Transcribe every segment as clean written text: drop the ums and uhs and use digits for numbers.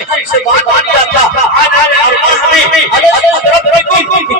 ہم سے بات کیا تھا آج اللہ ہمیں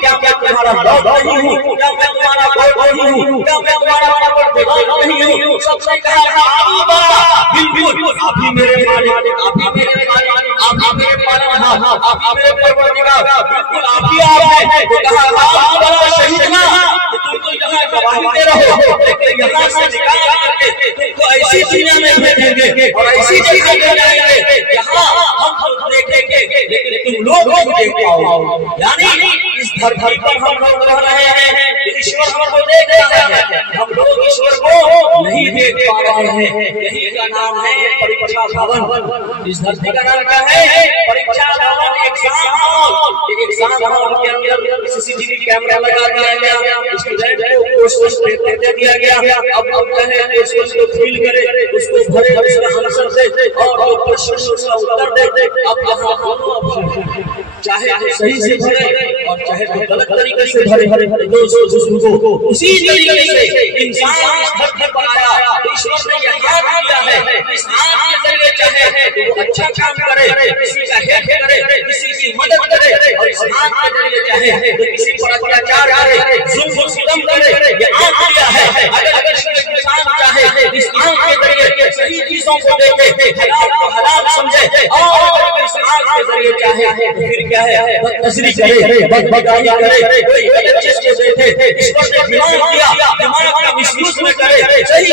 کیا میں تمہارا باپ نہیں ہوں، کیا میں تمہارا باپ نہیں ہوں، کیا میں تمہارا پروردگار نہیں ہوں؟ سب سے کہا آبا بالکل آپ ہی میرے مالک، آپ ہی میرے مالک، آپ ہی میرے پالن، آپ ہی میرے پروردگار، بالکل آپ ہی آپ ہیں۔ تو کہا آبا شہیدنا تم تو یہاں گواہی دے رہے ہو، لیکن یہاں سے نکال کر کے تم کو ایسی دنیا میں بھیجیں گے اور ایسی جگہ لے جائیں گے جہاں ہم دیکھیں گے لیکن تم لوگ نہیں دیکھ پاؤ۔ یعنی اس دھرتی پر ہم لوگ رہ رہے ہیں تو ایشور ہم کو دیکھ رہا ہے، ہم لوگ ایشور کو نہیں دیکھ پا رہے ہیں۔ یہی کا نام ہے پریکشا بھون۔ اس دھرتی کا نام کیا ہے؟ پریکشا بھون، ایگزام ہال۔ ایگزام ہال کے اندر سی سی ٹی وی کیمرہ لگا دیا گیا، اسٹوڈنٹ کو کوسچن پیپر دے دیا گیا، اب کہے کوسچن کو فل کرے، اس کو بھرے، اس کا آنسر دے اور وہ کوسچن اس کا اتر دے۔ اب یہاں دونوں آپشن، چاہے تو صحیح سے بھرے اور چاہے تو غلط طریقے سے بھرے۔ دوستوں کو اسی طریقے سے انسان اس دھرتی پر آیا، ایشور نے یہ ہاتھ دیا ہے، اس ہاتھ کے ذریعے چاہے تو وہ اچھا کام کرے، کسی کا ہیلپ کرے، کسی کی مدد کرے، اور اس ہاتھ کے ذریعے چاہے تو کسی پر اتیاچار کرے، ظلم و ستم کرے۔ یہ آنکھ دیا ہے، اگر انسان چاہے اس آنکھ کے ذریعے صحیح چیزوں کو دیکھے، حلال کو حلال سمجھے، اور اس آنکھ کے ذریعے چاہے تو پھر کیا ہے بدنظری کرے، بدبدائی کرے، کوئی غلط چیز کو دیکھے۔ ایشور نے دماغ دیا، دماغ کا مس یوز نہ کرے، صحیح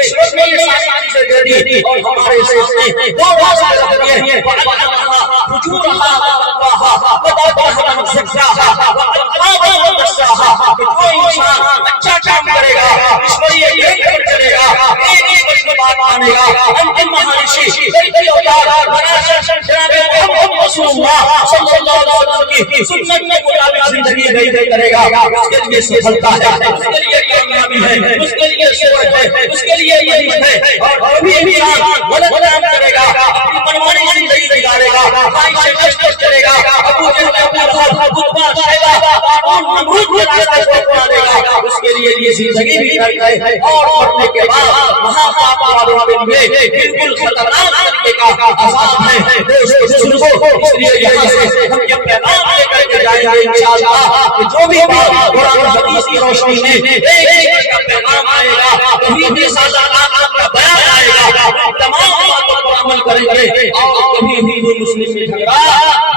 ایشور نے یہ ساری چیزیں دے دی اور ہمارے سامنے دو راستہ رکھ دیے ہیں، وَعَلَّمَهَا فُجُورَهَا وَتَقْوَاهَا وَأَوْرَثَهَا مَنْ زَكَّاهَا وَأَلْهَمَهَا مَن دَسَّاهَا۔ جو انسان اچھا کام کرے گا، ایشور یہ دیکھ کر چلے گا، ایک ایک بات مانے گا۔ انتم مہارشی سیدی اوتار مناشر جناب محمد رسول اللہ صلی اللہ علیہ وسلم کی سنت کے مطابق زندگی بسر کرے گا، اس کے لیے سفلتا ہے، اس کے لیے کامیابی ہے، اس کے لیے سوچ ہے، اس کے لیے یہی ہے۔ اور جو بھی انسان غلط کام کرے گا، اپنی منمانی زندگی گزارے گا، خواہش سے مشغول چلے گا، ابو جہل، ابو لہب، عتبہ، شیبہ، قارون، نمرود کے راستے کو اپنا لے گا، اس کے لیے یہ زندگی بھی طے ہے۔ اور مرنے کے بعد وہاں پاک والوں کے لیے بالکل خطرناک طریقے کا عذاب ہے۔ دوستو اس لیے یہاں سے ہم یہ پیغام لے کر کے جائیں گے انشاءاللہ کہ جو بھی بات قرآن حدیث کی روشنی میں ایک کا پیغام آئے گا، کبھی بھی سازہ آپ کا بیان آئے گا، تمام باتوں پر عمل کریں گے اور کبھی بھی ہندو مسلم سے جھگڑا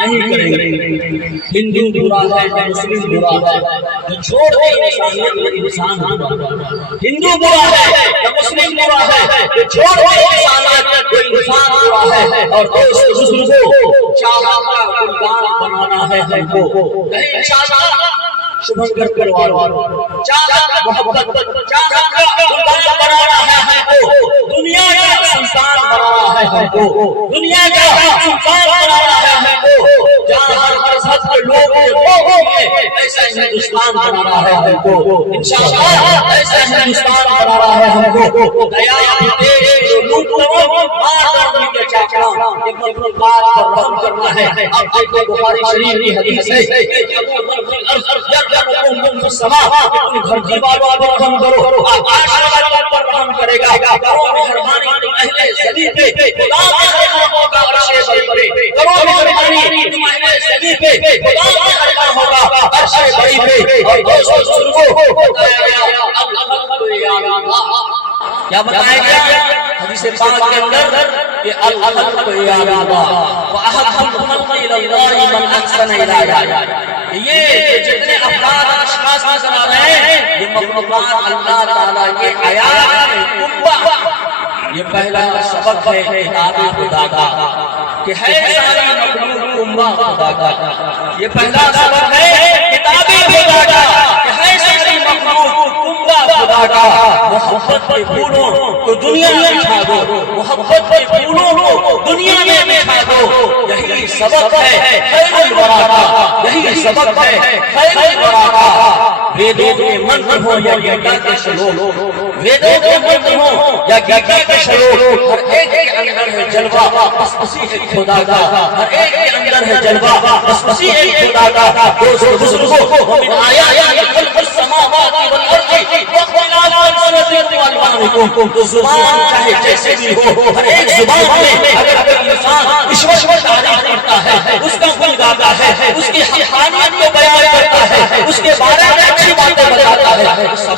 نہیں کریں گے۔ ہندو برا ہے یا مسلم برا ہے، جو چھوڑ دے انسانیت میں انسان برا۔ ہندو برا ہے یا مسلم برا ہے، جو چھوڑ دے انسانیت میں انسان برا ہے۔ اور دوستو چاہت کا گلدان بنانا ہے ہم کو، کہیں انشاءاللہ شبھنکر پروار چاہت محبت، چاہت کا گلدان بنانا ہے ہم کو، دنیا کا سلطان بنانا ہے ہم کو، دنیا کا سلطان بنانا ہے ہم کو، جہاں ہر مذہب کے لوگ ہیں ایسا ہندوستان بنانا ہے ہم کو، انشاءاللہ ایسا ہندوستان بنانا ہے ہم کو۔ دیا دیش لوٹ لو مار کر کے چاچا، یہ مخلوقات پر رحم کرنا ہے۔ اب دیکھو بخاری شریف کی حدیث ہے دھرتی والوں پر رحم کرو، آکاش والوں پر رحم کرے گا، کرو مہربانی تم اہل زمین پہ، خدا کے خلیفوں کا عرش بری پہ، کرو مہربانی تم اہل زمین پہ، خدا کے خلیفہ ہوگا عرش بری پہ۔ اور دوستو سنو بتایا گیا الخلق یا اللہ، کیا بتایا گیا حدیث پاک کے اندر کہ الخلق یا اللہ واحب الخلق الی اللہ من احسن الیہ۔ یہ جتنے افراد اشخاص نظر آ رہے ہیں یہ مخلوقات اللہ تعالیٰ کے آیات میں کنبہ۔ یہ پہلا سبق ہے کتاب خدا کا کہ ہے ساری مخلوق کنبہ خدا کا۔ یہ پہلا سبق ہے کتاب خدا کا کہ ہے ساری مخلوق کنبہ خدا کا۔ محبت کے پھولوں کو دنیا میں بچھا دو، محبت کے پھولوں کو دنیا میں بچھا دو، یہی سبق ہے خیر الورا کا، یہی سبق ہے خیر الورا کا۔ ویدوں کے منتر ہو یا گیتا کے شلوک، ویدوں کے منتر ہو یا گیتا کے شلوک، ہر ایک کے اندر ہے جلوہ بس اسی ایک خدا کا، ہر ایک کے اندر ہے جلوہ بس اسی ایک خدا کا۔ دوستو بزرگوں ومن آیات خلق السماوات والارض واختلاف الالسنۃ والوان، تو زبان چاہے جیسے بھی ہو، ہر ایک زبان میں اگر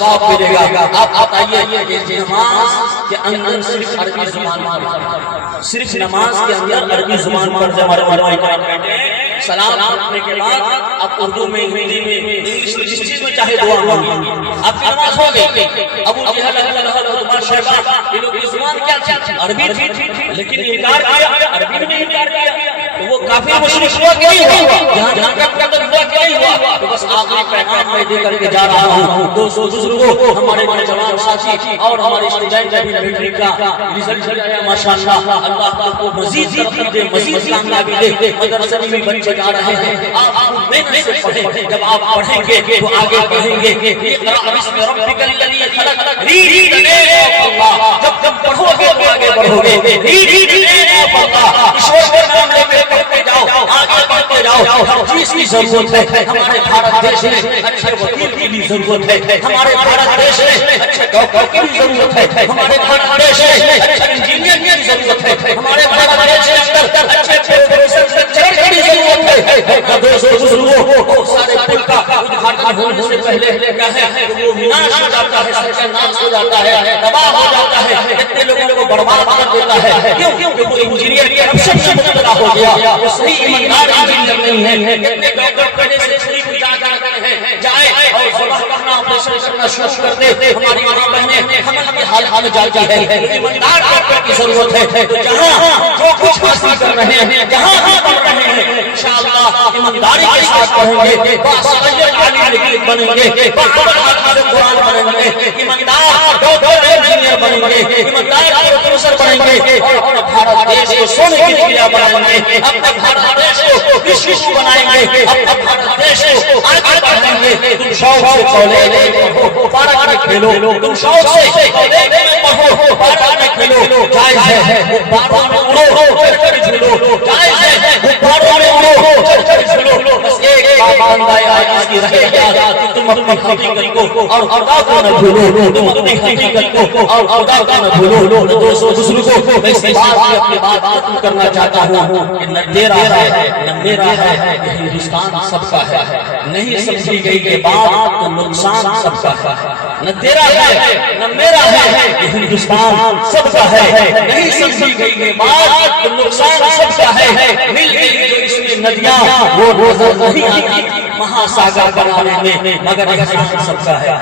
ثواب ملے گا. آپ بتائیے کہ نماز کے اندر صرف عربی زبان پر، صرف نماز کے اندر عربی زبان پر جب ہمارے علماء کہتے ہیں سلام پڑھنے کے بعد آپ اردو میں، ہندی میں، انگلش میں، جس چیز میں چاہے دعا مانگیے، آپ کی نماز ہو گئی. ابو جہل عتبہ شیبہ یہ لوگ کی زبان کیا تھی؟ عربی تھی، لیکن انکار کیا، عربی میں انکار کیا تو وہ کافر مشرک ہوا کہ نہیں ہوا؟ جہاں تک قتل ہوا کہ نہیں ہوا؟ تو بس آخری پیغام میں دے کر کے جا رہا ہوں دوستو بزرگوں، ہمارے نوجوان ساتھی اور ہمارے اسٹوڈنٹ ابھی میٹرک کا رزلٹ چل رہا ہے ماشاءاللہ. اللہ آپ کو مزید ترقی دے، مزید کامیابی دے. مدرسے میں بھی بچے جا رہے ہیں، آپ محنت سے پڑھیں. جب آپ پڑھیں گے تو آگے بڑھیں گے. اقرأ بسم ربک الذی خلق، red the name of Allah. جب پڑھو گے تو آگے بڑھو گے. Read the name of Allah. Ishwar کا نام لے کر پڑھتے جاؤ، آگے بڑھتے جاؤ. ہر چیز کی ضرورت ہے. ہمارے بھارت دیش میں اچھے وکیل کی بھی ضرورت ہے. ہمارے بھارت دیش میں اچھے ڈاکٹر کی بھی ضرورت ہے. ہمارے بھارت دیش میں اچھے انجینئر کی بھی ضرورت ہے. ہمارے بھارت دیش کے اندر اچھے پروفیسر لیکچرر کی بھی ضرورت ہے. دوستو بزرگوں، سارے پل کا ادھاٹن ہونے سے پہلے کیا ہے کہ وہ وناش ہو جاتا ہے، ستیہ ہو جاتا ہے، تباہ ہو جاتا ہے، اتنے لوگوں کو برباد کر دیتا ہے. کیوں؟ کہ وہ انجینئر کی کرپشن میں مبتلا ہو گیا. وہ صحیح ایماندار انجینئر نہیں ہے. اتنے ڈاکٹر پہلے سے چھری کو جا کرتے ہیں، جائے اور ذبح کرنا، آپریشن کرنا شروع کر دے. ہماری ماں بہنیں حمل کی حالت میں جاتی ہے. ایماندار ڈاکٹر کی ضرورت ہے. تو جہاں جو کچھ حاصل کر رہے ہیں، جہاں بھی پڑھ رہے ہیں، انشاءاللہ ایمانداری کے ساتھ پڑھیں گے، باصلاحیت عالم بنیں گے، باعمل حافظ قرآن بنیں گے، ایماندار ڈاکٹر انجینئر بنیں گے، ایماندار پروفیسر بنیں گے اور اپنا بھارت دیش کو سونے کی چڑیا بنائیں گے. اپنے بھارت دیش کو وشو بنائیں گے. اپنے بھارت دیش کو آگے بڑھائیں گے. تم شوق سے کالج میں پڑھو، پارک میں کھیلو. تم شوق سے کالج میں پڑھو، پارک میں کھیلو. جائز ہے باروں میں اڑو، چڑھ جھولو. جائز ہے باروں میں اڑو، چڑھ جھولو. بس ایک پابندی اس کی رہے گا کہ تم اپنی حقیقت کو اور خدا کو نہ بھولو. تم اپنی حقیقت کو اور خدا کو نہ بھولو. دوستو بزرگوں، میں اس بات سے اپنی بات ختم کرنا چاہتا ہوں کہ نہ تیرا ہے نہ میرا ہے، کہ ہندوستان سب کا ہے. نہیں سمجھی گئی یہ بات تو نقصان سب کا ہے. نہ تیرا ہے نہ میرا ہے، کہ ہندوستان سب کا ہے. نہیں سمجھی گئی یہ بات تو نقصان سب کا ہے. مل گئی جو اس میں ندیاں وہ نظر نہیں آتی مہاساگر بنانے میں، مگر احسان سب کا ہے.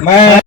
میں